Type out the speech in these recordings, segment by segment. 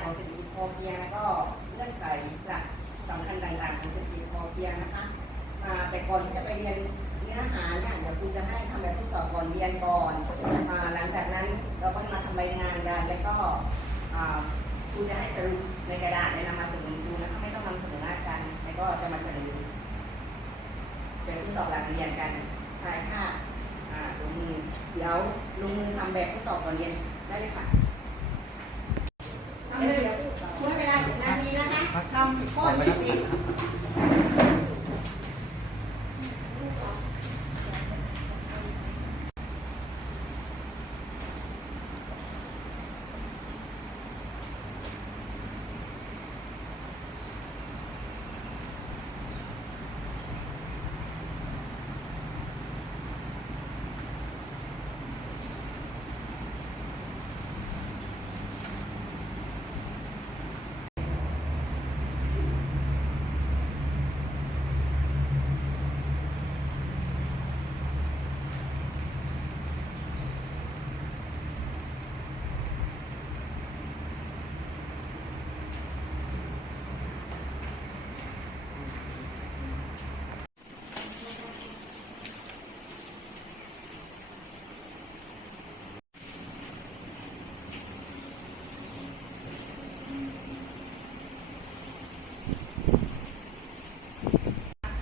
ขอเพียงแล้วก็เงื่อนไขหลักสำคัญต่างๆของเศรษฐกิจพอเพียงนะคะอ่าแต่ก่อนที่จะไปเรียนเนื้อหาเนี่ยเดี๋ยวคุณจะให้ทำแบบทดสอบก่อนเรียนก่อนอ่าหลังจากนั้นเราก็มาทำใบงานกันแล้วก็ครูจะให้สรุปในกระดาษในนำมาสรุปครูนะคะไม่ต้องนำเสนอหน้าชั้นแล้วก็จะมาเสนอแบบทดสอบหลังเรียนกันถ่ายภาพอ่าลงมือเดี๋ยวลงมือทำแบบทดสอบก่อนเรียนได้เลยค่ะ ช่วยเวลาสิบนาทีนะคะทำข้อยี่สิบ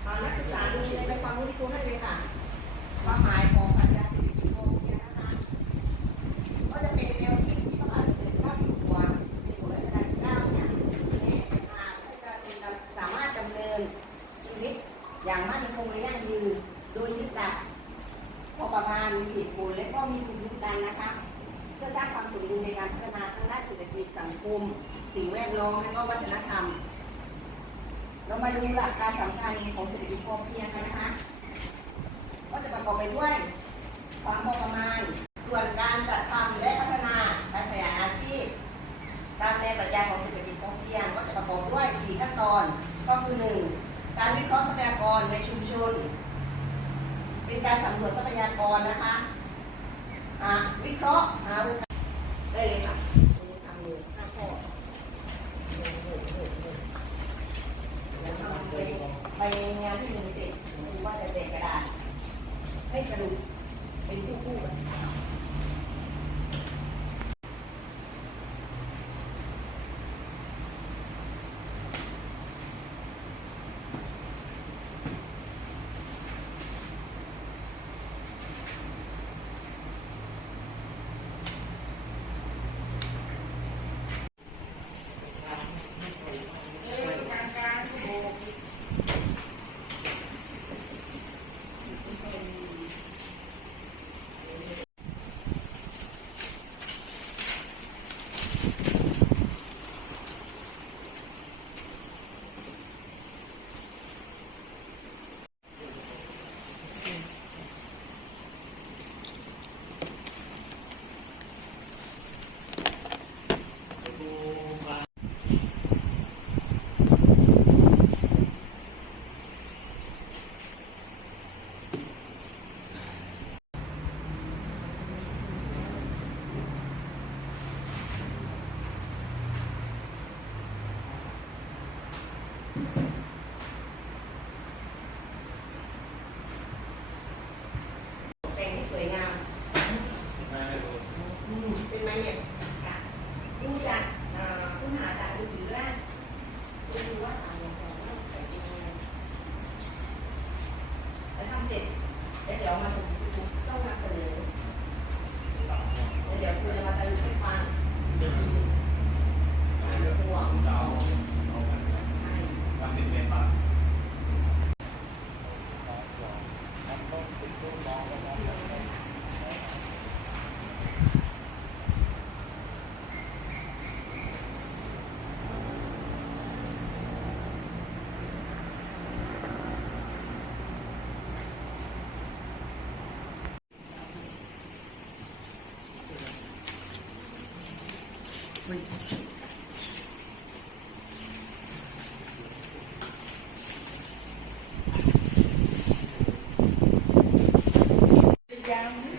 เอานักศึกษาดูในใบความรู้ที่ครูให้เลยค่ะความหมายของปรัชญาเศรษฐกิจพอเพียงนะคะก็จะเป็นแนวคิดที่พระบาทสมเด็จพระเจ้าอยู่หัวในหัวรัชกาลที่เก้าเนี่ยแนะนำให้ประชาชนสามารถดำเนินชีวิตอย่างมั่นคงและยั่งยืนโดยยึดหลักพอประมาณมีเหตุผลและก็มีภูมิคุ้มกันนะคะ เพื่อสร้างความสมดุลในการพัฒนาทางด้านเศรษฐกิจสังค มสิ่งแวดล้อมและก็วัฒนธรรม เรามาดูหลักการสำคัญของเศรษฐกิจพอเพียงกันนะคะ ก็จะประกอบไปด้วย ความพอประมาณ ส่วนการจัดทำและพัฒนาการขยายอาชีพ ตามแนวปรัชญาของเศรษฐกิจพอเพียง ก็จะประกอบด้วย 4 ขั้นตอน ก็คือ 1. การวิเคราะห์ทรัพยากรในชุมชน เป็นการสำรวจทรัพยากรนะคะอ่าวิเคราะห์ได้เลยค่ะทำเลยห้าข้อ แล้วทำไปไป งานที่หนึ่งสร็จครูว่าจะเจกกระดาษให้กระดูกนคู่ๆกัน แต่งให้สวยงาม อืมเป็นไหมเนี่ยค่ะดูจากเอ่อคุณหาจากมือถือแล้วคุณดูว่าสารของของเราใส่เป็นยังไงแล้วทำเสร็จแล้วเดี๋ยวมาส่งครูต้องนำเสนอแล้วเดี๋ยวครูจะมาสรุปให้ฟังสารห่วงใช่ ไ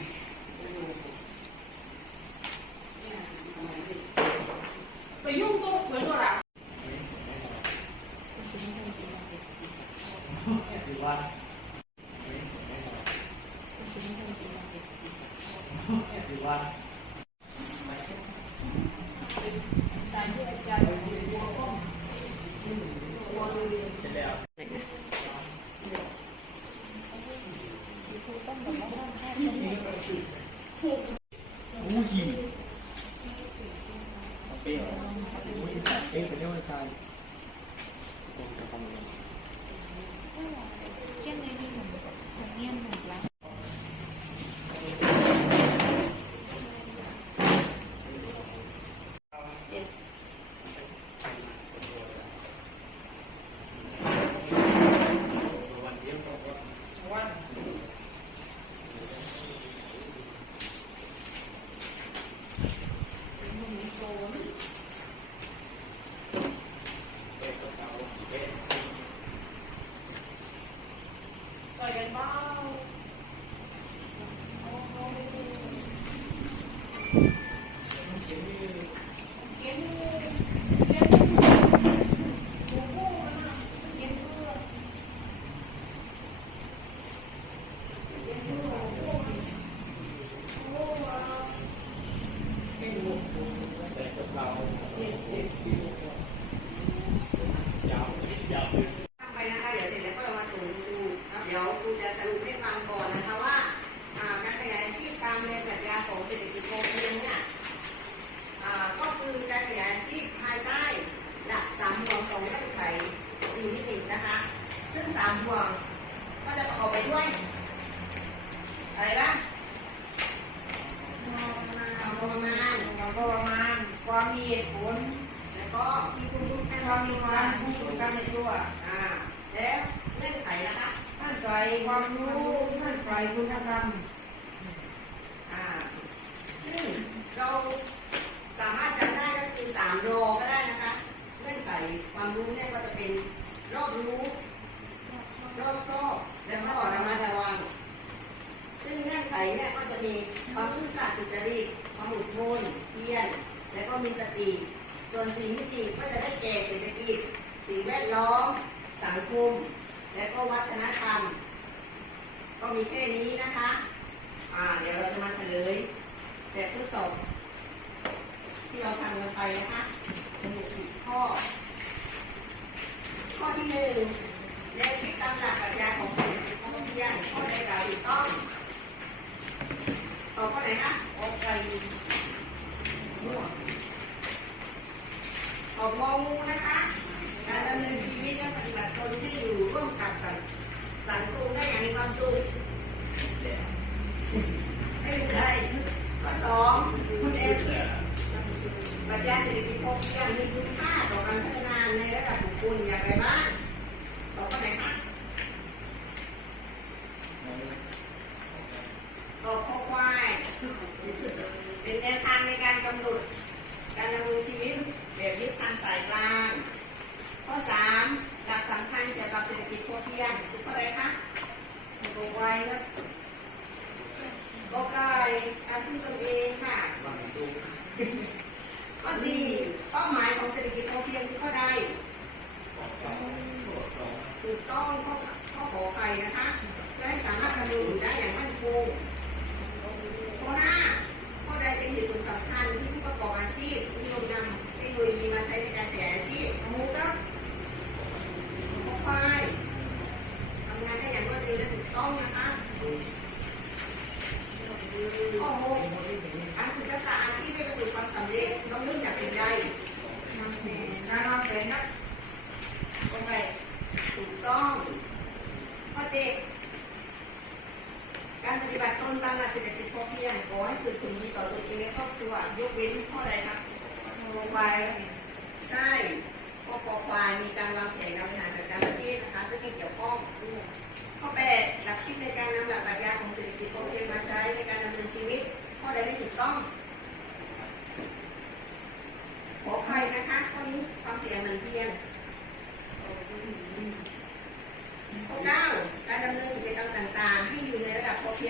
ความมีความผู้สูงการในตัวอ่าแล้วเงื่อนไขนะคะท่านใจความรู้ท่านใจคุณธรรมอ่าซึ่งเราสามารถจำได้ก็คือสามรอก็ได้นะคะเงื่อนไขความรู้เนี่ยก็จะเป็นรอบรู้รอบคอบแล้วก็ระมัดระวัง ซึ่งเงื่อนไขเนี่ยก็จะมีความซื่อสัตย์สุจริตความอดทนเพียรและก็มีสติ ส่วนสิ่งมิติก็จะได้แก่เศรษฐกิจ สิ่งแวดล้อม สังคม และก็วัฒนธรรม ก็มีแค่นี้นะคะ อ่า เดี๋ยวเราจะมาเฉลยแบบทดสอบที่เราทำกันไปนะคะเป็นหมดสิบข้อ ข้อที่หนึ่งแนวคิดตามหลักปรัชญาของเศรษฐกิจพอเพียงข้อใดกล่าวถูกต้องตอบข้อไหนคะโอไก่มั่ว ของงองูนะคะการดำเนินชีวิตและปฏิบัติตนที่อยู่ร่วมกับสังคมได้อย่างมีความสุข สายกลาง ข้อสามหลักสำคัญเกี่ยวกับเศรษฐกิจพอเพียงข้ออะไรคะตัวไว้แล้วก็ไก่การพึ่งตนเองค่ะข้อสี่เป้าหมายของเศรษฐกิจพอเพียงคือข้อใดถูกต้องข้อข้อขอไข่นะคะเพื่อให้สามารถดำรงอยู่ได้อย่างมั่นคงข้อห้าข้อใดเป็นเหตุผลสำคัญที่ผู้ประกอบอาชีพนิยมนำเทคโนโลยีมาใช้ในการขยายอาชีพ หมูครับ ข้อควายทำงานได้อย่างรวดเร็วและถูกต้องนะคะข้อห การศึกษาอาชีพให้ประสบความสำเร็จน้องนุ่นอยากสิ่งใดมันเป็นการนอนเป็นนักก็ไปถูกต้องข้อเจ็ดการปฏิบัติตนตามหลักเศรษฐกิจพอเพียงขอให้เกิดผลดีต่อตัวเองและครอบครัวยกเว้นข้อใดครับตัวไว้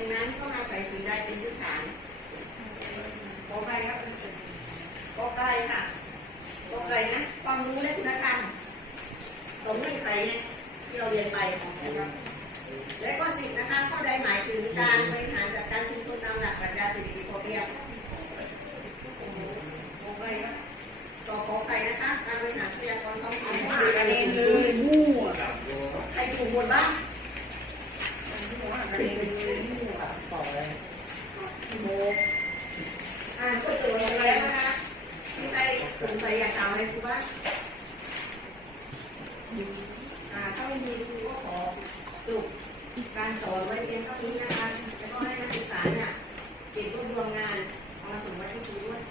งนั้นต้องอาศัยสิ่งใดเป็นพื้นฐานโอไปครับก็ไก่ค่ะก็ไก่นะความรู้และคุณธรรมสมเงื่อนไขเนี่ยที่เราเรียนไปนะครับและก็สิบนะคะข้อใดหมายถึงการบริหารจัดการชุมชนตามหลักปรัชญาเศรษฐกิจพอเพียง ตัวไปครับ ข ต่อขอไก่นะคะ การบริหารทรัพยากรท้องถิ่น มา ให้ กระ ดู เด็น เล เลย ย มั่ว ใครถูกหมดบ้าง มากระเด็นเลยมั่ว ต่อเลย โมอ่านก็ตรวจแล้วนะคะที่ใครสงสัยอยากถามอะไรครูบ้างอ่าถ้าไม่มีครูก็ขอ สรุปการสอนไว้เพียงเท่านี้นะคะ แล้วก็ให้นักศึกษาเนี่ยเก็บรวบรวมงานเอามาส่งไว้ที่ครูด้วย